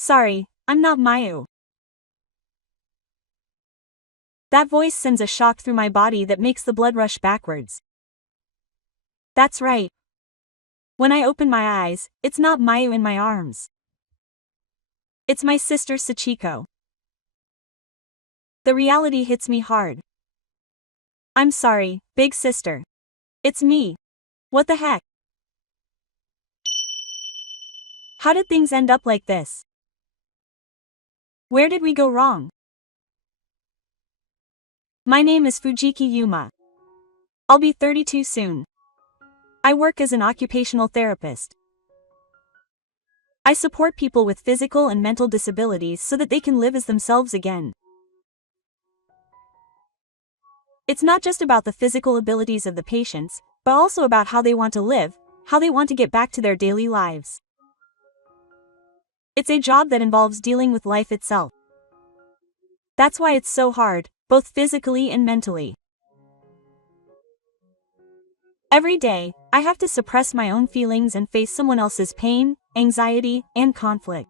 Sorry, I'm not Mayu. That voice sends a shock through my body that makes the blood rush backwards. That's right. When I open my eyes, it's not Mayu in my arms. It's my sister Sachiko. The reality hits me hard. I'm sorry, big sister. It's me. What the heck? How did things end up like this? Where did we go wrong? My name is Fujiki Yuma. I'll be 32 soon. I work as an occupational therapist. I support people with physical and mental disabilities so that they can live as themselves again. It's not just about the physical abilities of the patients, but also about how they want to live, how they want to get back to their daily lives. It's a job that involves dealing with life itself. That's why it's so hard, both physically and mentally. Every day, I have to suppress my own feelings and face someone else's pain, anxiety, and conflict.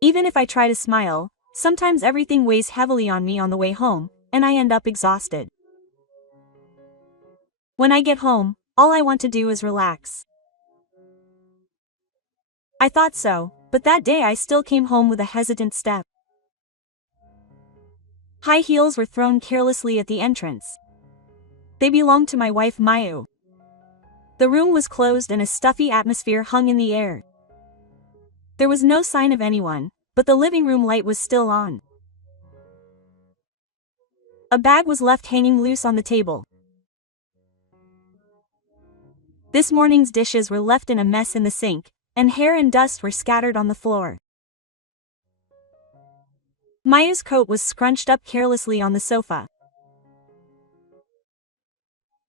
Even if I try to smile, sometimes everything weighs heavily on me on the way home, and I end up exhausted. When I get home, all I want to do is relax. I thought so, but that day I still came home with a hesitant step. High heels were thrown carelessly at the entrance. They belonged to my wife Mayu. The room was closed and a stuffy atmosphere hung in the air. There was no sign of anyone, but the living room light was still on. A bag was left hanging loose on the table. This morning's dishes were left in a mess in the sink, and hair and dust were scattered on the floor. Mayu's coat was scrunched up carelessly on the sofa.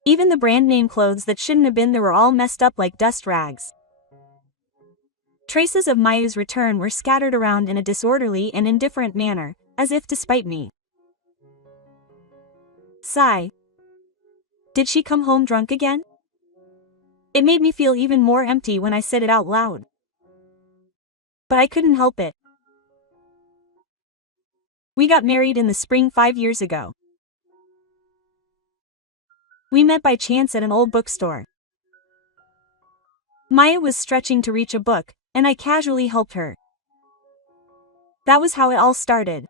Even the brand name clothes that shouldn't have been there were all messed up like dust rags. Traces of Mayu's return were scattered around in a disorderly and indifferent manner, as if to spite me. Sigh. Did she come home drunk again? It made me feel even more empty when I said it out loud. But I couldn't help it. We got married in the spring 5 years ago. We met by chance at an old bookstore. Maya was stretching to reach a book, and I casually helped her. That was how it all started.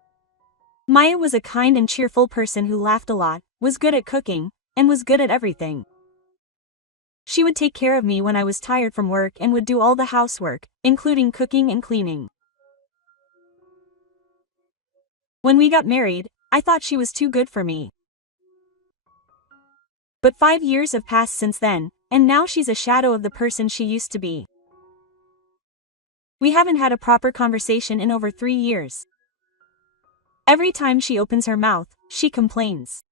Maya was a kind and cheerful person who laughed a lot, was good at cooking, and was good at everything. She would take care of me when I was tired from work and would do all the housework, including cooking and cleaning. When we got married, I thought she was too good for me. But 5 years have passed since then, and now she's a shadow of the person she used to be. We haven't had a proper conversation in over 3 years. Every time she opens her mouth, she complains.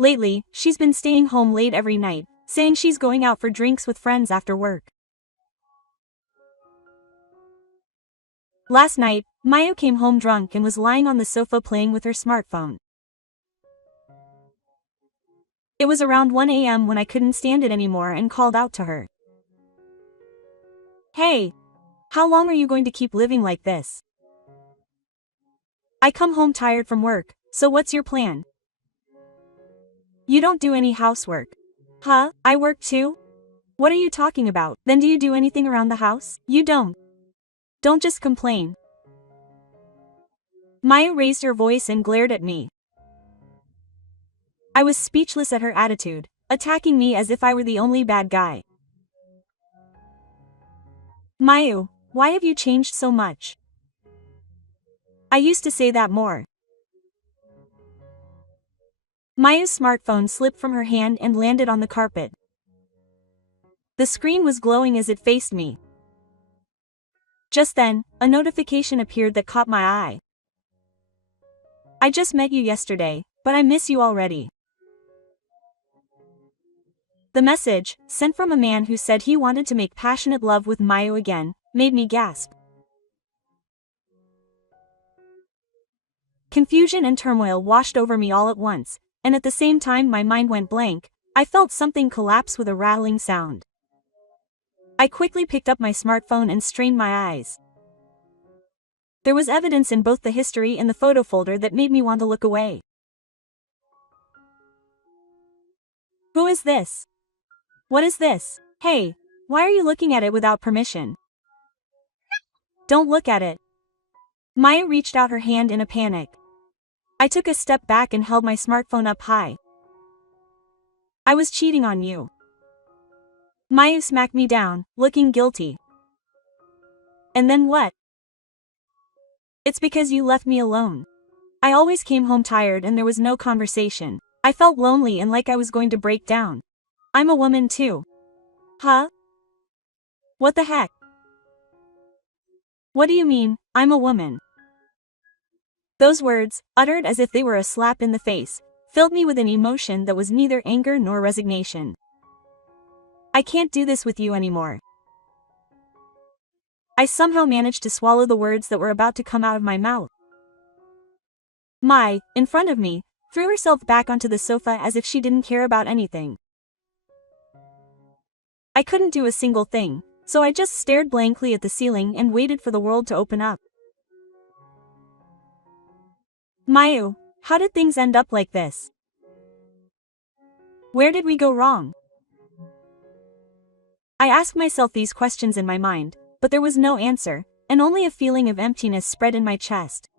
Lately, she's been staying home late every night, saying she's going out for drinks with friends after work. Last night, Mayu came home drunk and was lying on the sofa playing with her smartphone. It was around 1 a.m. when I couldn't stand it anymore and called out to her. Hey! How long are you going to keep living like this? I come home tired from work, so what's your plan? You don't do any housework. Huh? I work too? What are you talking about? Then do you do anything around the house? You don't. Don't just complain. Maya raised her voice and glared at me. I was speechless at her attitude, attacking me as if I were the only bad guy. Mayu, why have you changed so much? I used to say that more. Mayu's smartphone slipped from her hand and landed on the carpet. The screen was glowing as it faced me. Just then, a notification appeared that caught my eye. I just met you yesterday, but I miss you already. The message, sent from a man who said he wanted to make passionate love with Mayu again, made me gasp. Confusion and turmoil washed over me all at once, and at the same time my mind went blank. I felt something collapse with a rattling sound. I quickly picked up my smartphone and strained my eyes. There was evidence in both the history and the photo folder that made me want to look away. Who is this? What is this? Hey, why are you looking at it without permission? Don't look at it. Maya reached out her hand in a panic. I took a step back and held my smartphone up high. I was cheating on you. Maya smacked me down, looking guilty. And then what? It's because you left me alone. I always came home tired and there was no conversation. I felt lonely and like I was going to break down. I'm a woman too. Huh? What the heck? What do you mean, I'm a woman? Those words, uttered as if they were a slap in the face, filled me with an emotion that was neither anger nor resignation. I can't do this with you anymore. I somehow managed to swallow the words that were about to come out of my mouth. Mai, in front of me, threw herself back onto the sofa as if she didn't care about anything. I couldn't do a single thing, so I just stared blankly at the ceiling and waited for the world to open up. Mayu, how did things end up like this? Where did we go wrong? I asked myself these questions in my mind, but there was no answer, and only a feeling of emptiness spread in my chest.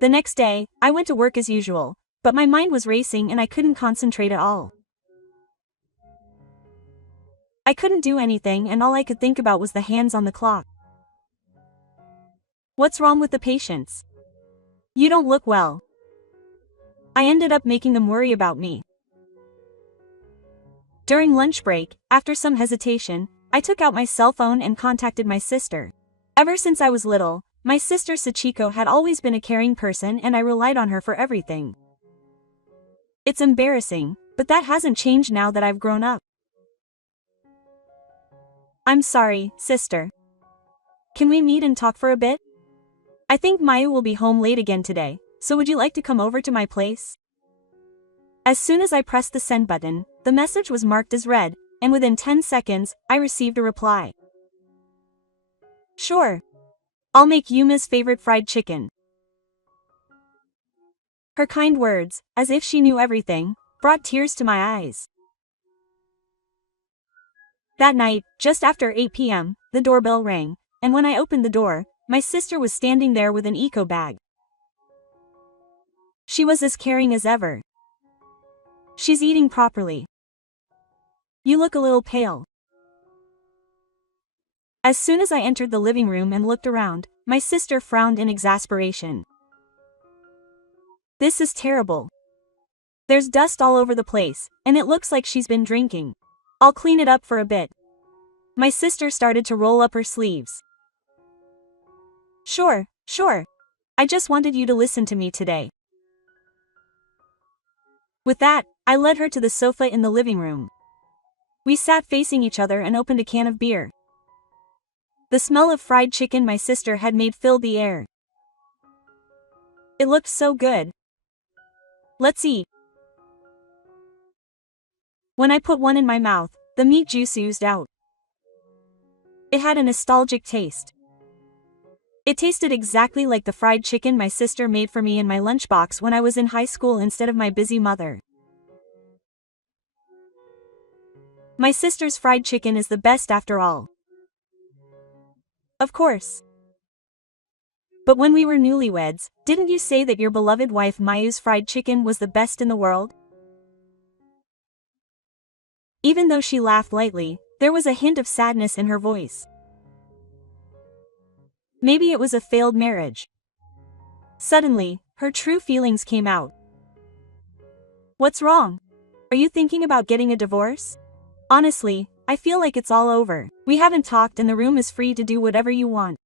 The next day, I went to work as usual, but my mind was racing and I couldn't concentrate at all. I couldn't do anything and all I could think about was the hands on the clock. What's wrong with the patients? You don't look well. I ended up making them worry about me. During lunch break, after some hesitation, I took out my cell phone and contacted my sister. Ever since I was little, my sister Sachiko had always been a caring person and I relied on her for everything. It's embarrassing, but that hasn't changed now that I've grown up. I'm sorry, sister. Can we meet and talk for a bit? I think Maya will be home late again today, so would you like to come over to my place? As soon as I pressed the send button, the message was marked as read, and within 10 seconds, I received a reply. Sure. I'll make Yuma's favorite fried chicken. Her kind words, as if she knew everything, brought tears to my eyes. That night, just after 8 p.m., the doorbell rang, and when I opened the door, my sister was standing there with an eco bag. She was as caring as ever. She's eating properly. You look a little pale. As soon as I entered the living room and looked around, my sister frowned in exasperation. This is terrible. There's dust all over the place, and it looks like she's been drinking. I'll clean it up for a bit. My sister started to roll up her sleeves. Sure. I just wanted you to listen to me today. With that, I led her to the sofa in the living room. We sat facing each other and opened a can of beer. The smell of fried chicken my sister had made filled the air. It looked so good. Let's eat. When I put one in my mouth, the meat juice oozed out. It had a nostalgic taste. It tasted exactly like the fried chicken my sister made for me in my lunchbox when I was in high school instead of my busy mother. My sister's fried chicken is the best after all. Of course. But when we were newlyweds, didn't you say that your beloved wife Mayu's fried chicken was the best in the world? Even though she laughed lightly, there was a hint of sadness in her voice. Maybe it was a failed marriage. Suddenly, her true feelings came out. What's wrong? Are you thinking about getting a divorce? Honestly, I feel like it's all over. We haven't talked and the room is free to do whatever you want.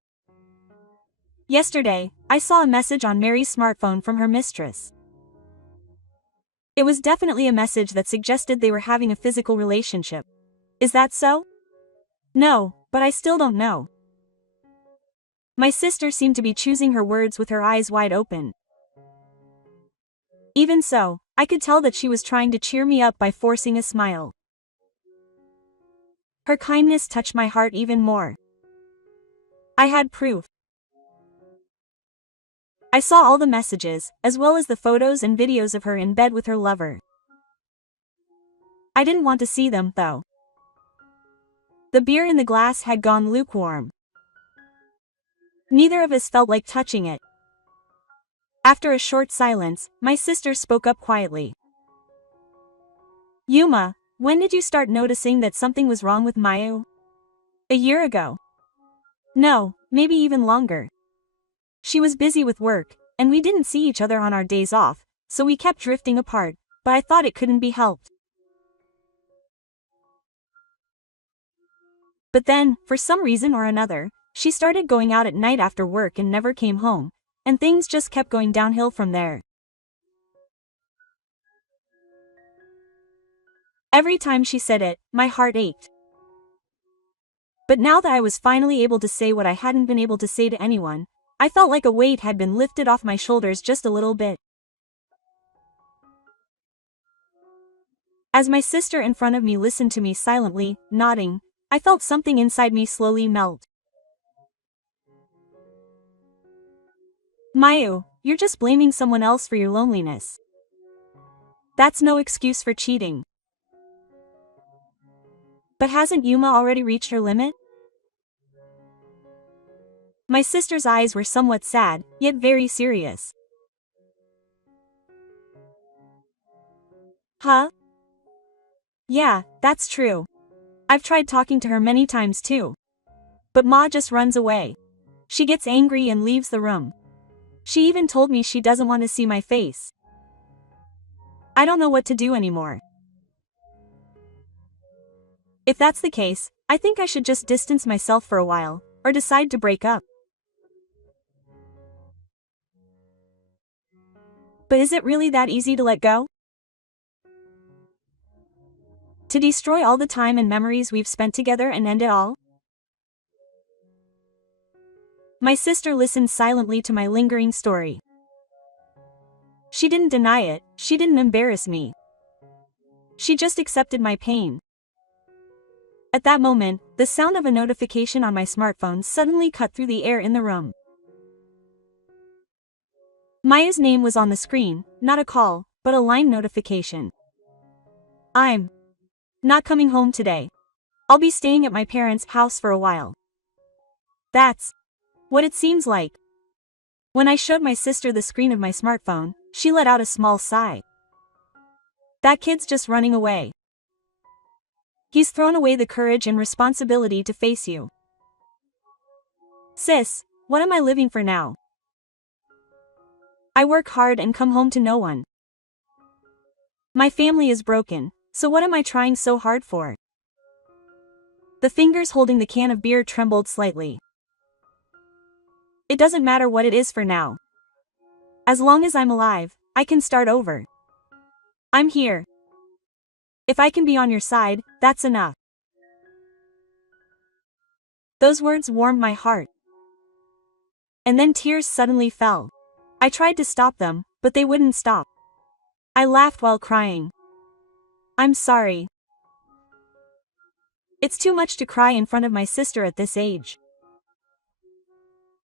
Yesterday, I saw a message on Mary's smartphone from her mistress. It was definitely a message that suggested they were having a physical relationship. Is that so? No, but I still don't know. My sister seemed to be choosing her words with her eyes wide open. Even so, I could tell that she was trying to cheer me up by forcing a smile. Her kindness touched my heart even more. I had proof. I saw all the messages, as well as the photos and videos of her in bed with her lover. I didn't want to see them, though. The beer in the glass had gone lukewarm. Neither of us felt like touching it. After a short silence, my sister spoke up quietly. Yuma, when did you start noticing that something was wrong with Mayu? A year ago. No, maybe even longer. She was busy with work, and we didn't see each other on our days off, so we kept drifting apart, but I thought it couldn't be helped. But then, for some reason or another, she started going out at night after work and never came home, and things just kept going downhill from there. Every time she said it, my heart ached. But now that I was finally able to say what I hadn't been able to say to anyone, I felt like a weight had been lifted off my shoulders just a little bit. As my sister in front of me listened to me silently, nodding, I felt something inside me slowly melt. Mayu, you're just blaming someone else for your loneliness. That's no excuse for cheating. But hasn't Yuma already reached her limit? My sister's eyes were somewhat sad, yet very serious. Huh? Yeah, that's true. I've tried talking to her many times too. But Ma just runs away. She gets angry and leaves the room. She even told me she doesn't want to see my face. I don't know what to do anymore. If that's the case, I think I should just distance myself for a while, or decide to break up. But is it really that easy to let go? To destroy all the time and memories we've spent together and end it all? My sister listened silently to my lingering story. She didn't deny it, she didn't embarrass me. She just accepted my pain. At that moment, the sound of a notification on my smartphone suddenly cut through the air in the room. Maya's name was on the screen, not a call, but a line notification. I'm not coming home today. I'll be staying at my parents' house for a while. That's what it seems like. When I showed my sister the screen of my smartphone, she let out a small sigh. That kid's just running away. He's thrown away the courage and responsibility to face you. Sis, what am I living for now? I work hard and come home to no one. My family is broken, so what am I trying so hard for? The fingers holding the can of beer trembled slightly. It doesn't matter what it is for now. As long as I'm alive, I can start over. I'm here. If I can be on your side, that's enough. Those words warmed my heart. And then tears suddenly fell. I tried to stop them, but they wouldn't stop. I laughed while crying. I'm sorry. It's too much to cry in front of my sister at this age.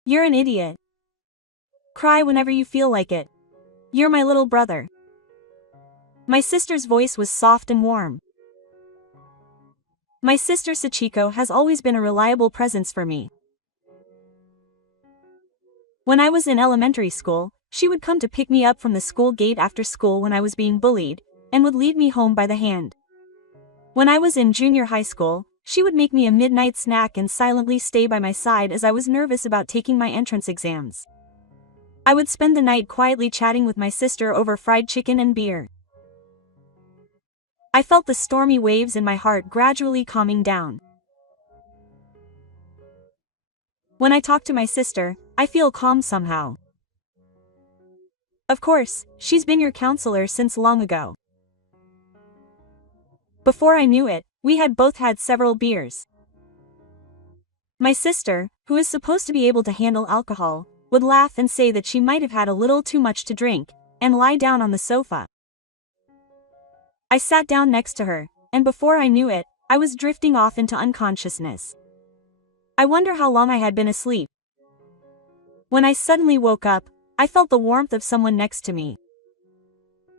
You're an idiot. Cry whenever you feel like it. You're my little brother. My sister's voice was soft and warm. My sister Sachiko has always been a reliable presence for me. When I was in elementary school, she would come to pick me up from the school gate after school when I was being bullied, and would lead me home by the hand. When I was in junior high school, she would make me a midnight snack and silently stay by my side as I was nervous about taking my entrance exams. I would spend the night quietly chatting with my sister over fried chicken and beer. I felt the stormy waves in my heart gradually calming down. When I talk to my sister, I feel calm somehow. Of course, she's been your counselor since long ago. Before I knew it, we had both had several beers. My sister, who is supposed to be able to handle alcohol, would laugh and say that she might have had a little too much to drink, and lie down on the sofa. I sat down next to her, and before I knew it, I was drifting off into unconsciousness. I wonder how long I had been asleep. When I suddenly woke up, I felt the warmth of someone next to me.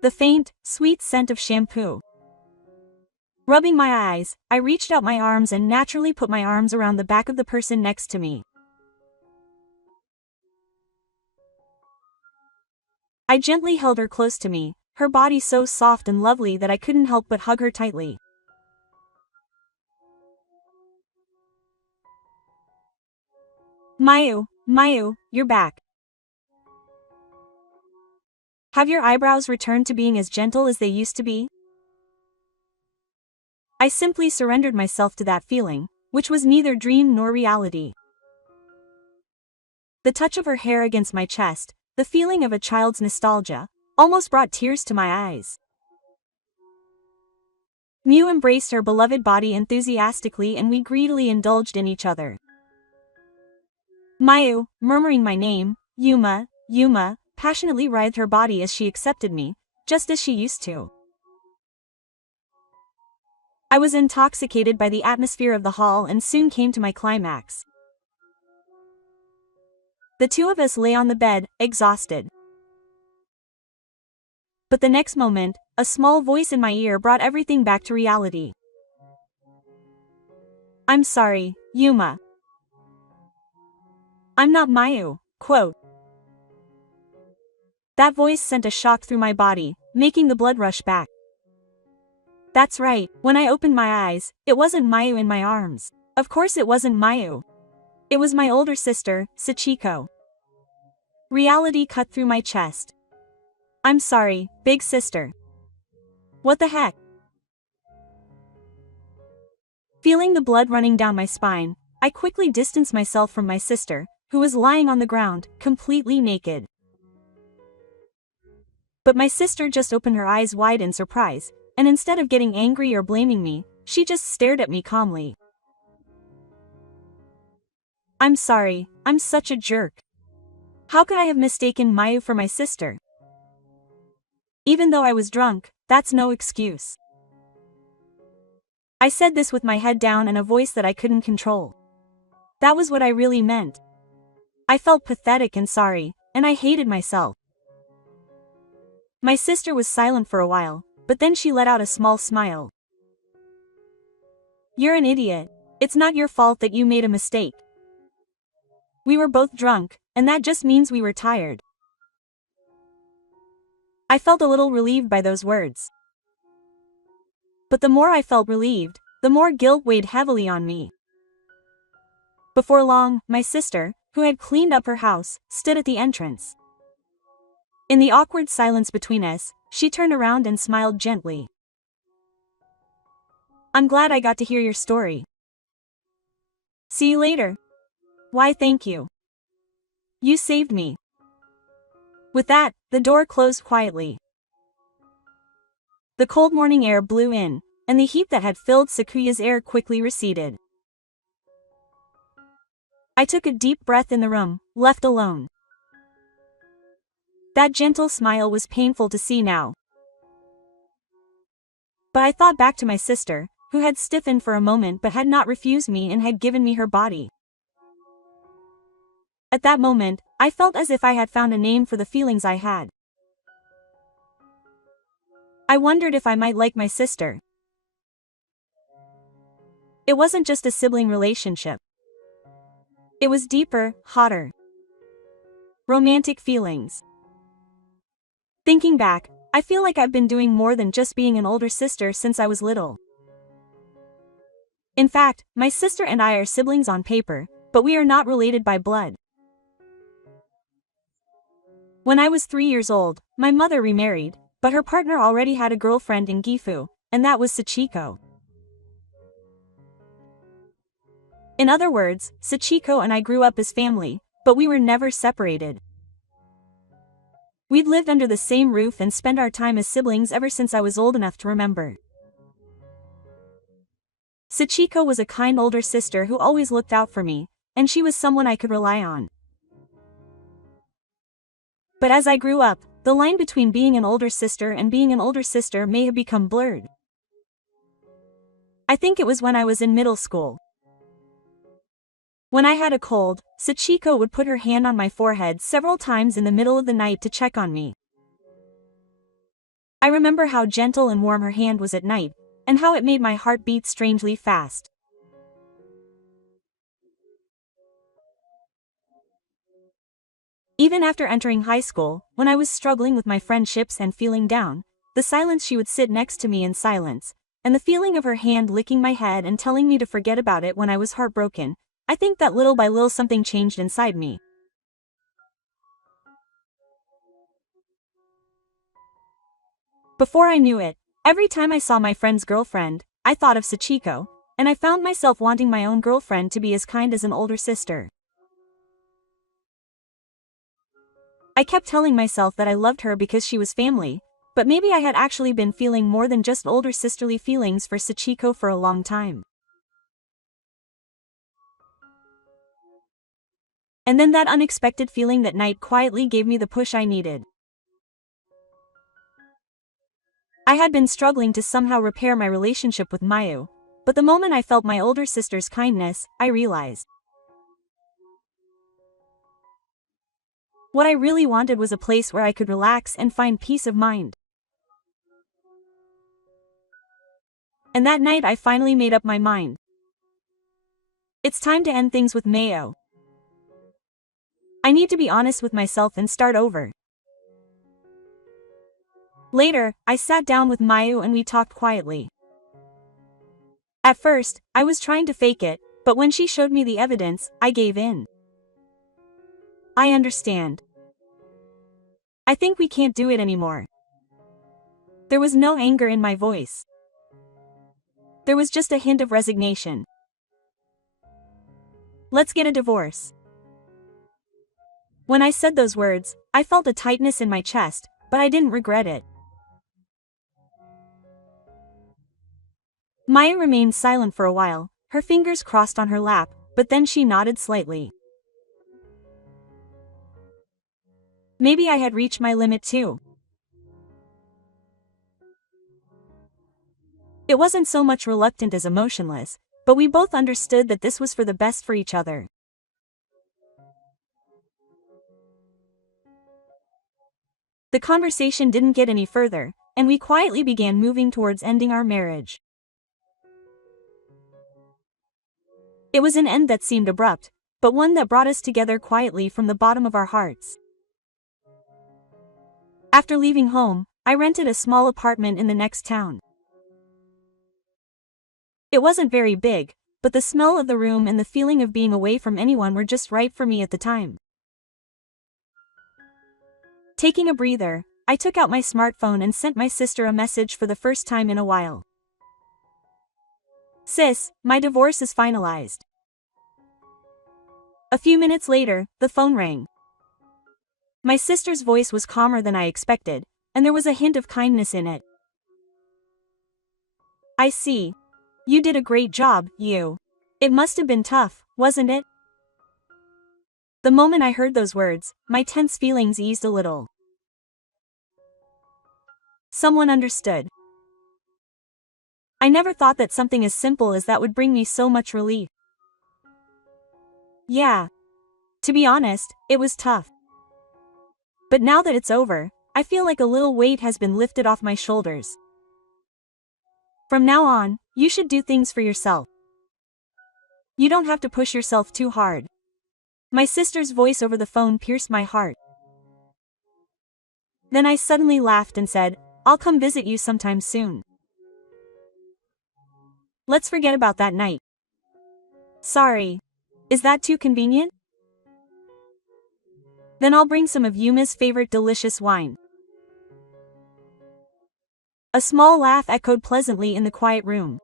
The faint, sweet scent of shampoo. Rubbing my eyes, I reached out my arms and naturally put my arms around the back of the person next to me. I gently held her close to me, her body so soft and lovely that I couldn't help but hug her tightly. Mayu, you're back. Have your eyebrows returned to being as gentle as they used to be? I simply surrendered myself to that feeling, which was neither dream nor reality. The touch of her hair against my chest, the feeling of a child's nostalgia, almost brought tears to my eyes. Miu embraced her beloved body enthusiastically and we greedily indulged in each other. Mayu, murmuring my name, Yuma, passionately writhed her body as she accepted me, just as she used to. I was intoxicated by the atmosphere of the hall and soon came to my climax. The two of us lay on the bed, exhausted. But the next moment, a small voice in my ear brought everything back to reality. I'm sorry, Yuma. I'm not Mayu, quote. That voice sent a shock through my body, making the blood rush back. That's right, when I opened my eyes, it wasn't Mayu in my arms. Of course it wasn't Mayu. It was my older sister, Sachiko. Reality cut through my chest. I'm sorry, big sister. What the heck? Feeling the blood running down my spine, I quickly distanced myself from my sister, who was lying on the ground, completely naked. But my sister just opened her eyes wide in surprise, and instead of getting angry or blaming me, she just stared at me calmly. I'm sorry, I'm such a jerk. How could I have mistaken Mayu for my sister? Even though I was drunk, that's no excuse. I said this with my head down and a voice that I couldn't control. That was what I really meant. I felt pathetic and sorry, and I hated myself. My sister was silent for a while, but then she let out a small smile. You're an idiot. It's not your fault that you made a mistake. We were both drunk, and that just means we were tired. I felt a little relieved by those words. But the more I felt relieved, the more guilt weighed heavily on me. Before long, my sister, who had cleaned up her house, stood at the entrance. In the awkward silence between us, she turned around and smiled gently. I'm glad I got to hear your story. See you later. Why, thank you. You saved me. With that, the door closed quietly. The cold morning air blew in, and the heat that had filled Sakuya's air quickly receded. I took a deep breath in the room, left alone. That gentle smile was painful to see now. But I thought back to my sister, who had stiffened for a moment but had not refused me and had given me her body. At that moment, I felt as if I had found a name for the feelings I had. I wondered if I might like my sister. It wasn't just a sibling relationship. It was deeper, hotter. Romantic feelings. Thinking back, I feel like I've been doing more than just being an older sister since I was little. In fact, my sister and I are siblings on paper, but we are not related by blood. When I was 3 years old, my mother remarried, but her partner already had a girlfriend in Gifu, and that was Sachiko. In other words, Sachiko and I grew up as family, but we were never separated. We'd lived under the same roof and spent our time as siblings ever since I was old enough to remember. Sachiko was a kind older sister who always looked out for me, and she was someone I could rely on. But as I grew up, the line between being an older sister and being an older sister may have become blurred. I think it was when I was in middle school. When I had a cold, Sachiko would put her hand on my forehead several times in the middle of the night to check on me. I remember how gentle and warm her hand was at night, and how it made my heart beat strangely fast. Even after entering high school, when I was struggling with my friendships and feeling down, the silence she would sit next to me in silence, and the feeling of her hand licking my head and telling me to forget about it when I was heartbroken, I think that little by little something changed inside me. Before I knew it, every time I saw my friend's girlfriend, I thought of Sachiko, and I found myself wanting my own girlfriend to be as kind as an older sister. I kept telling myself that I loved her because she was family, but maybe I had actually been feeling more than just older sisterly feelings for Sachiko for a long time. And then that unexpected feeling that night quietly gave me the push I needed. I had been struggling to somehow repair my relationship with Mayu, but the moment I felt my older sister's kindness, I realized what I really wanted was a place where I could relax and find peace of mind. And that night I finally made up my mind. It's time to end things with Mayu. I need to be honest with myself and start over. Later, I sat down with Mayu and we talked quietly. At first, I was trying to fake it, but when she showed me the evidence, I gave in. I understand. I think we can't do it anymore. There was no anger in my voice. There was just a hint of resignation. Let's get a divorce. When I said those words, I felt a tightness in my chest, but I didn't regret it. Maya remained silent for a while, her fingers crossed on her lap, but then she nodded slightly. Maybe I had reached my limit too. It wasn't so much reluctant as emotionless, but we both understood that this was for the best for each other. The conversation didn't get any further, and we quietly began moving towards ending our marriage. It was an end that seemed abrupt, but one that brought us together quietly from the bottom of our hearts. After leaving home, I rented a small apartment in the next town. It wasn't very big, but the smell of the room and the feeling of being away from anyone were just right for me at the time. Taking a breather, I took out my smartphone and sent my sister a message for the first time in a while. Sis, my divorce is finalized. A few minutes later, the phone rang. My sister's voice was calmer than I expected, and there was a hint of kindness in it. I see. You did a great job, you. It must have been tough, wasn't it? The moment I heard those words, my tense feelings eased a little. Someone understood. I never thought that something as simple as that would bring me so much relief. Yeah. To be honest, it was tough. But now that it's over, I feel like a little weight has been lifted off my shoulders. From now on, you should do things for yourself. You don't have to push yourself too hard. My sister's voice over the phone pierced my heart. Then I suddenly laughed and said, I'll come visit you sometime soon. Let's forget about that night. Sorry. Is that too convenient? Then I'll bring some of Yuma's favorite delicious wine. A small laugh echoed pleasantly in the quiet room.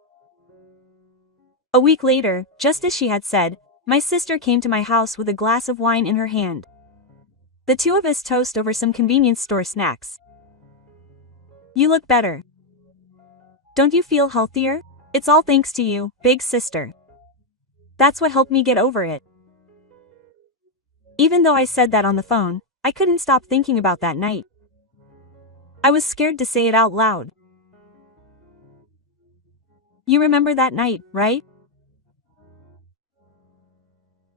A week later, just as she had said, my sister came to my house with a glass of wine in her hand. The two of us toast over some convenience store snacks. You look better. Don't you feel healthier? It's all thanks to you, big sister. That's what helped me get over it. Even though I said that on the phone, I couldn't stop thinking about that night. I was scared to say it out loud. You remember that night, right?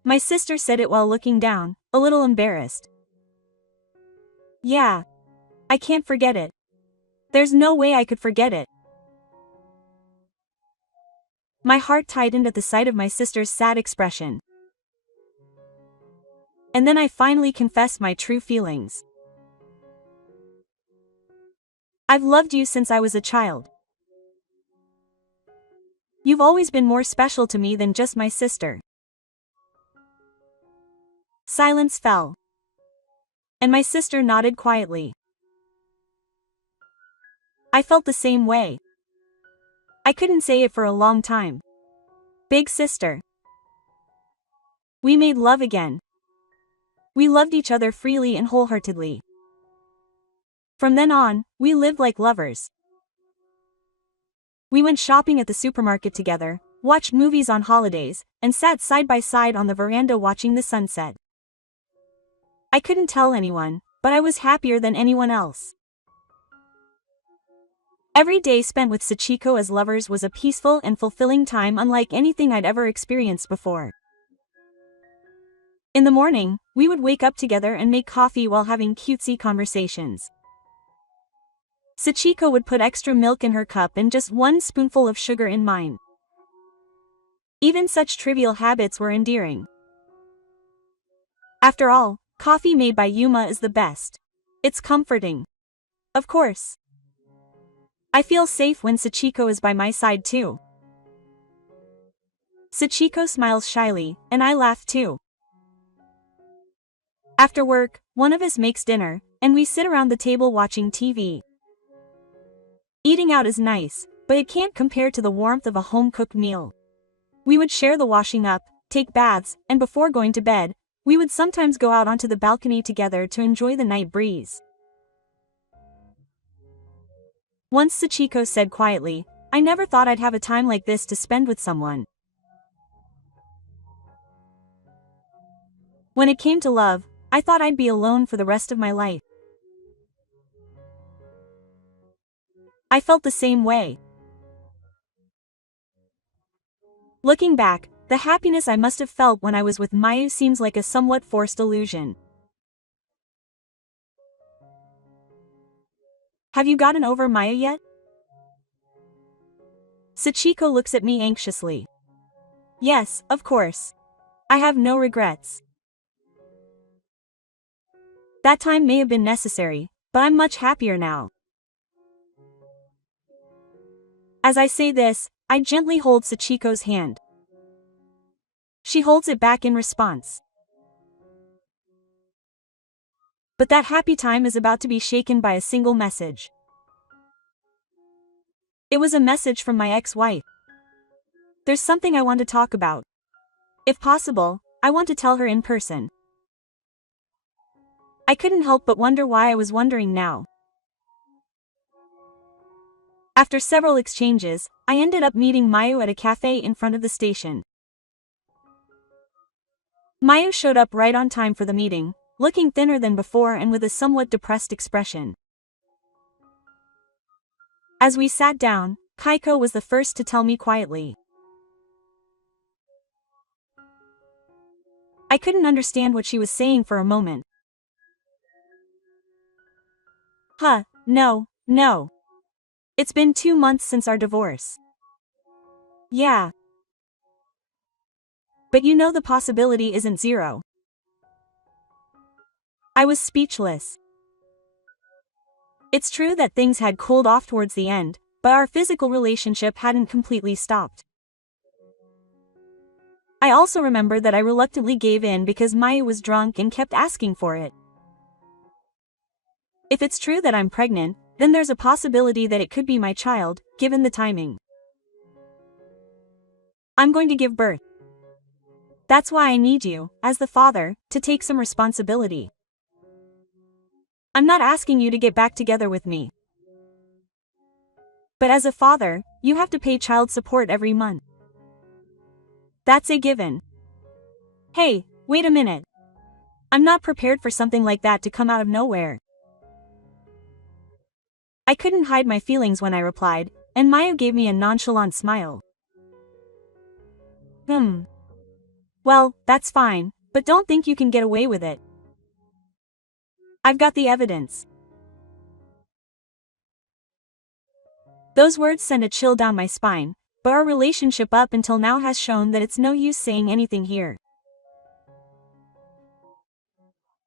My sister said it while looking down, a little embarrassed. Yeah. I can't forget it. There's no way I could forget it. My heart tightened at the sight of my sister's sad expression. And then I finally confessed my true feelings. I've loved you since I was a child. You've always been more special to me than just my sister. Silence fell. And my sister nodded quietly. I felt the same way. I couldn't say it for a long time. Big sister. We made love again. We loved each other freely and wholeheartedly. From then on, we lived like lovers. We went shopping at the supermarket together, watched movies on holidays, and sat side by side on the veranda watching the sunset. I couldn't tell anyone, but I was happier than anyone else. Every day spent with Sachiko as lovers was a peaceful and fulfilling time unlike anything I'd ever experienced before. In the morning, we would wake up together and make coffee while having cutesy conversations. Sachiko would put extra milk in her cup and just one spoonful of sugar in mine. Even such trivial habits were endearing. After all, coffee made by Yuma is the best. It's comforting. Of course. I feel safe when Sachiko is by my side too. Sachiko smiles shyly, and I laugh too. After work, one of us makes dinner, and we sit around the table watching TV. Eating out is nice, but it can't compare to the warmth of a home-cooked meal. We would share the washing up, take baths, and before going to bed, we would sometimes go out onto the balcony together to enjoy the night breeze. Once Sachiko said quietly, "I never thought I'd have a time like this to spend with someone." When it came to love, I thought I'd be alone for the rest of my life. I felt the same way. Looking back, the happiness I must have felt when I was with Mayu seems like a somewhat forced illusion. Have you gotten over Mayu yet? Sachiko looks at me anxiously. Yes, of course. I have no regrets. That time may have been necessary, but I'm much happier now. As I say this, I gently hold Sachiko's hand. She holds it back in response. But that happy time is about to be shaken by a single message. It was a message from my ex-wife. There's something I want to talk about. If possible, I want to tell her in person. I couldn't help but wonder why I was wondering now. After several exchanges, I ended up meeting Mayu at a cafe in front of the station. Mayu showed up right on time for the meeting, looking thinner than before and with a somewhat depressed expression. As we sat down, Kaiko was the first to tell me quietly. I couldn't understand what she was saying for a moment. No. It's been 2 months since our divorce. Yeah. But you know the possibility isn't zero. I was speechless. It's true that things had cooled off towards the end, but our physical relationship hadn't completely stopped. I also remember that I reluctantly gave in because Mayu was drunk and kept asking for it. If it's true that I'm pregnant, then there's a possibility that it could be my child, given the timing. I'm going to give birth. That's why I need you, as the father, to take some responsibility. I'm not asking you to get back together with me. But as a father, you have to pay child support every month. That's a given. Hey, wait a minute. I'm not prepared for something like that to come out of nowhere. I couldn't hide my feelings when I replied, and Mayu gave me a nonchalant smile. Well, that's fine, but don't think you can get away with it. I've got the evidence. Those words sent a chill down my spine, but our relationship up until now has shown that it's no use saying anything here.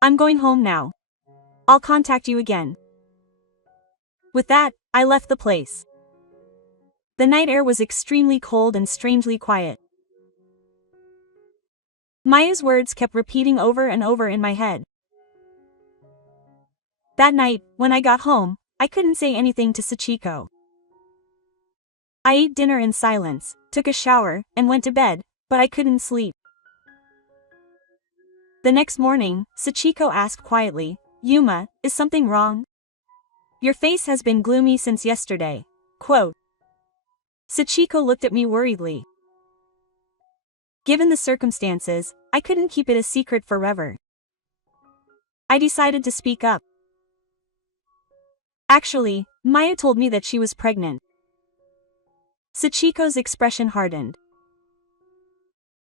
I'm going home now. I'll contact you again. With that, I left the place. The night air was extremely cold and strangely quiet. Mayu's words kept repeating over and over in my head. That night, when I got home, I couldn't say anything to Sachiko. I ate dinner in silence, took a shower, and went to bed, but I couldn't sleep. The next morning, Sachiko asked quietly, "Yuma, is something wrong? Your face has been gloomy since yesterday." Quote. Sachiko looked at me worriedly. Given the circumstances, I couldn't keep it a secret forever. I decided to speak up. Actually, Mayu told me that she was pregnant. Sachiko's expression hardened.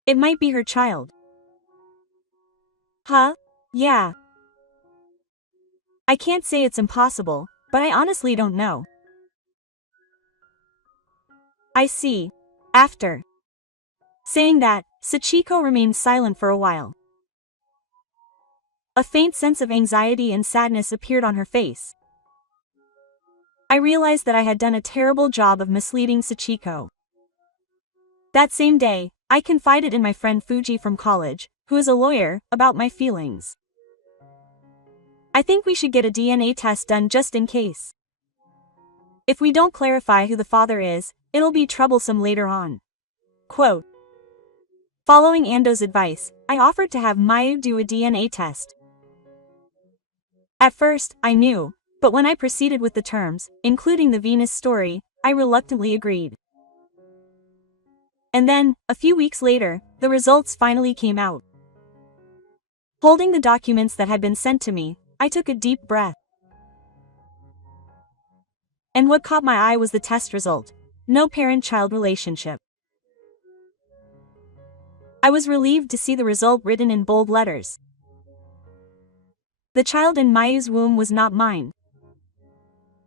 It might be her child. Huh? Yeah. I can't say it's impossible, but I honestly don't know. I see. After saying that, Sachiko remained silent for a while. A faint sense of anxiety and sadness appeared on her face. I realized that I had done a terrible job of misleading Sachiko. That same day, I confided in my friend Fuji from college, who is a lawyer, about my feelings. I think we should get a DNA test done just in case. If we don't clarify who the father is, it'll be troublesome later on. Quote. Following Ando's advice, I offered to have Mayu do a DNA test. At first, I knew, but when I proceeded with the terms, including the Venus story, I reluctantly agreed. And then, a few weeks later, the results finally came out. Holding the documents that had been sent to me, I took a deep breath. And what caught my eye was the test result: no parent-child relationship. I was relieved to see the result written in bold letters. The child in Mayu's womb was not mine.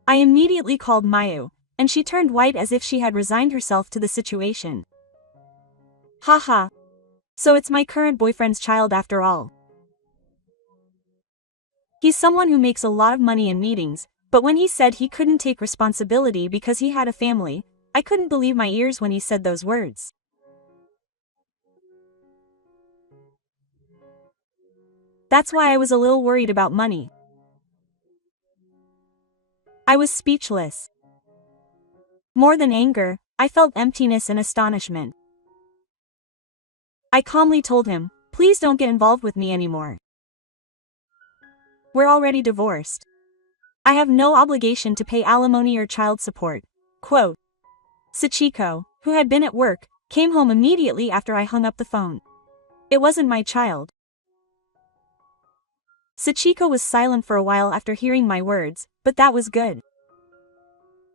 I immediately called Mayu, and she turned white as if she had resigned herself to the situation. Haha. So it's my current boyfriend's child after all. He's someone who makes a lot of money in meetings, but when he said he couldn't take responsibility because he had a family, I couldn't believe my ears when he said those words. That's why I was a little worried about money. I was speechless. More than anger, I felt emptiness and astonishment. I calmly told him, "Please don't get involved with me anymore. We're already divorced. I have no obligation to pay alimony or child support." Quote. Sachiko, who had been at work, came home immediately after I hung up the phone. It wasn't my child. Sachiko was silent for a while after hearing my words, but that was good.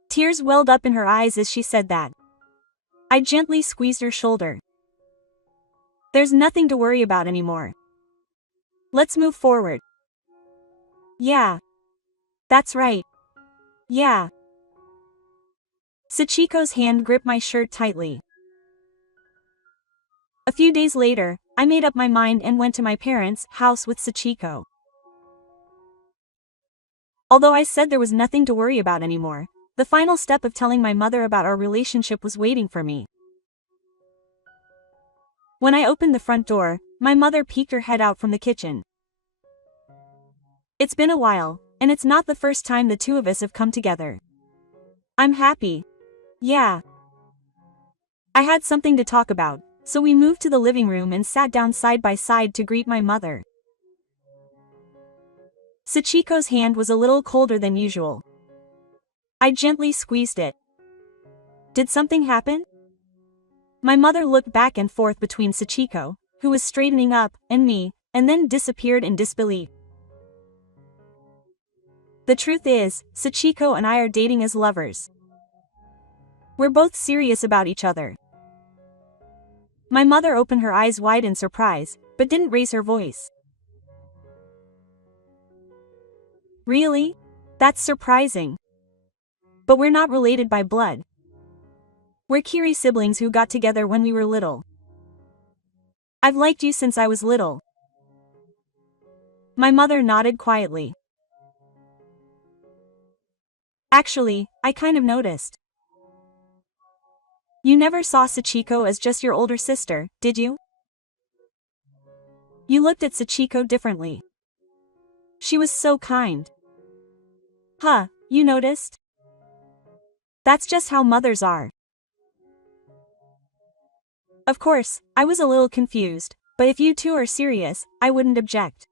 Tears welled up in her eyes as she said that. I gently squeezed her shoulder. There's nothing to worry about anymore. Let's move forward. Yeah. That's right. Yeah. Sachiko's hand gripped my shirt tightly. A few days later, I made up my mind and went to my parents' house with Sachiko. Although I said there was nothing to worry about anymore, the final step of telling my mother about our relationship was waiting for me. When I opened the front door, my mother peeked her head out from the kitchen. It's been a while, and it's not the first time the two of us have come together. I'm happy. Yeah. I had something to talk about, so we moved to the living room and sat down side by side to greet my mother. Sachiko's hand was a little colder than usual. I gently squeezed it. Did something happen? My mother looked back and forth between Sachiko, who was straightening up, and me, and then disappeared in disbelief. The truth is, Sachiko and I are dating as lovers. We're both serious about each other. My mother opened her eyes wide in surprise, but didn't raise her voice. Really? That's surprising. But we're not related by blood. We're Kiri siblings who got together when we were little. I've liked you since I was little. My mother nodded quietly. Actually, I kind of noticed. You never saw Sachiko as just your older sister, did you? You looked at Sachiko differently. She was so kind. Huh, you noticed? That's just how mothers are. Of course, I was a little confused, but if you two are serious, I wouldn't object.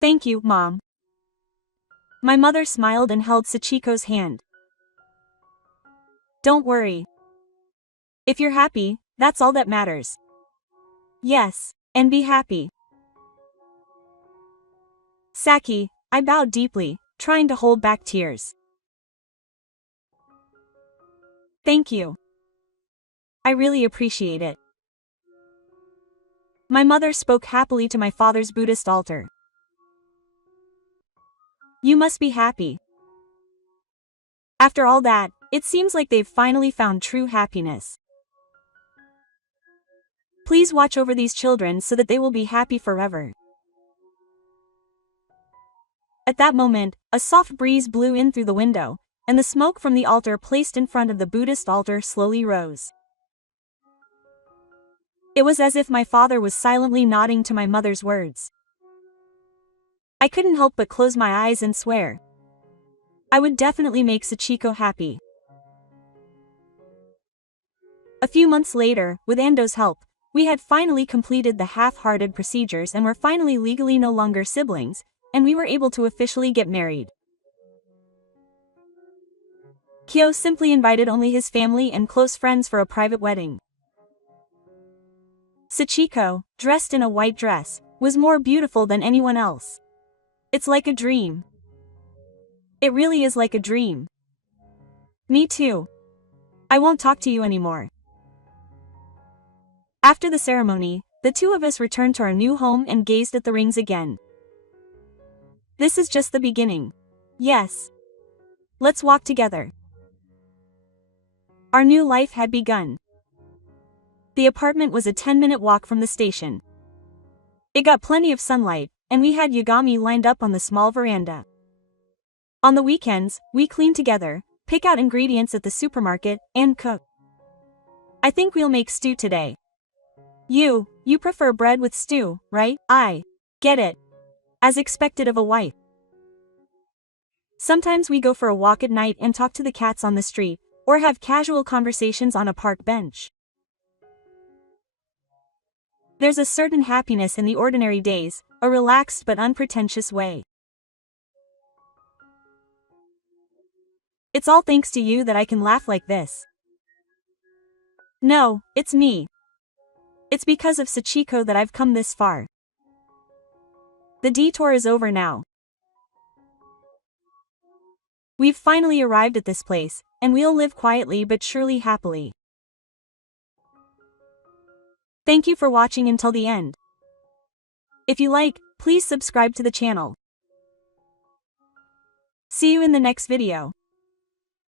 Thank you, Mom. My mother smiled and held Sachiko's hand. Don't worry. If you're happy, that's all that matters. Yes, and be happy. Saki, I bowed deeply, trying to hold back tears. Thank you. I really appreciate it. My mother spoke happily to my father's Buddhist altar. You must be happy. After all that, it seems like they've finally found true happiness. Please watch over these children so that they will be happy forever. At that moment, a soft breeze blew in through the window, and the smoke from the altar placed in front of the Buddhist altar slowly rose. It was as if my father was silently nodding to my mother's words. I couldn't help but close my eyes and swear. I would definitely make Sachiko happy. A few months later, with Ando's help, we had finally completed the half-hearted procedures and were finally legally no longer siblings, and we were able to officially get married. Kyo simply invited only his family and close friends for a private wedding. Sachiko, dressed in a white dress, was more beautiful than anyone else. It's like a dream. It really is like a dream. Me too. I won't talk to you anymore. After the ceremony, the two of us returned to our new home and gazed at the rings again. This is just the beginning. Yes. Let's walk together. Our new life had begun. The apartment was a 10-minute walk from the station. It got plenty of sunlight, and we had yagami lined up on the small veranda. On the weekends, we clean together, pick out ingredients at the supermarket, and cook. I think we'll make stew today. You prefer bread with stew, right? I get it. As expected of a wife. Sometimes we go for a walk at night and talk to the cats on the street, or have casual conversations on a park bench. There's a certain happiness in the ordinary days, a relaxed but unpretentious way. It's all thanks to you that I can laugh like this. No, it's me. It's because of Sachiko that I've come this far. The detour is over now. We've finally arrived at this place, and we'll live quietly but surely happily. Thank you for watching until the end. If you like, please subscribe to the channel. See you in the next video.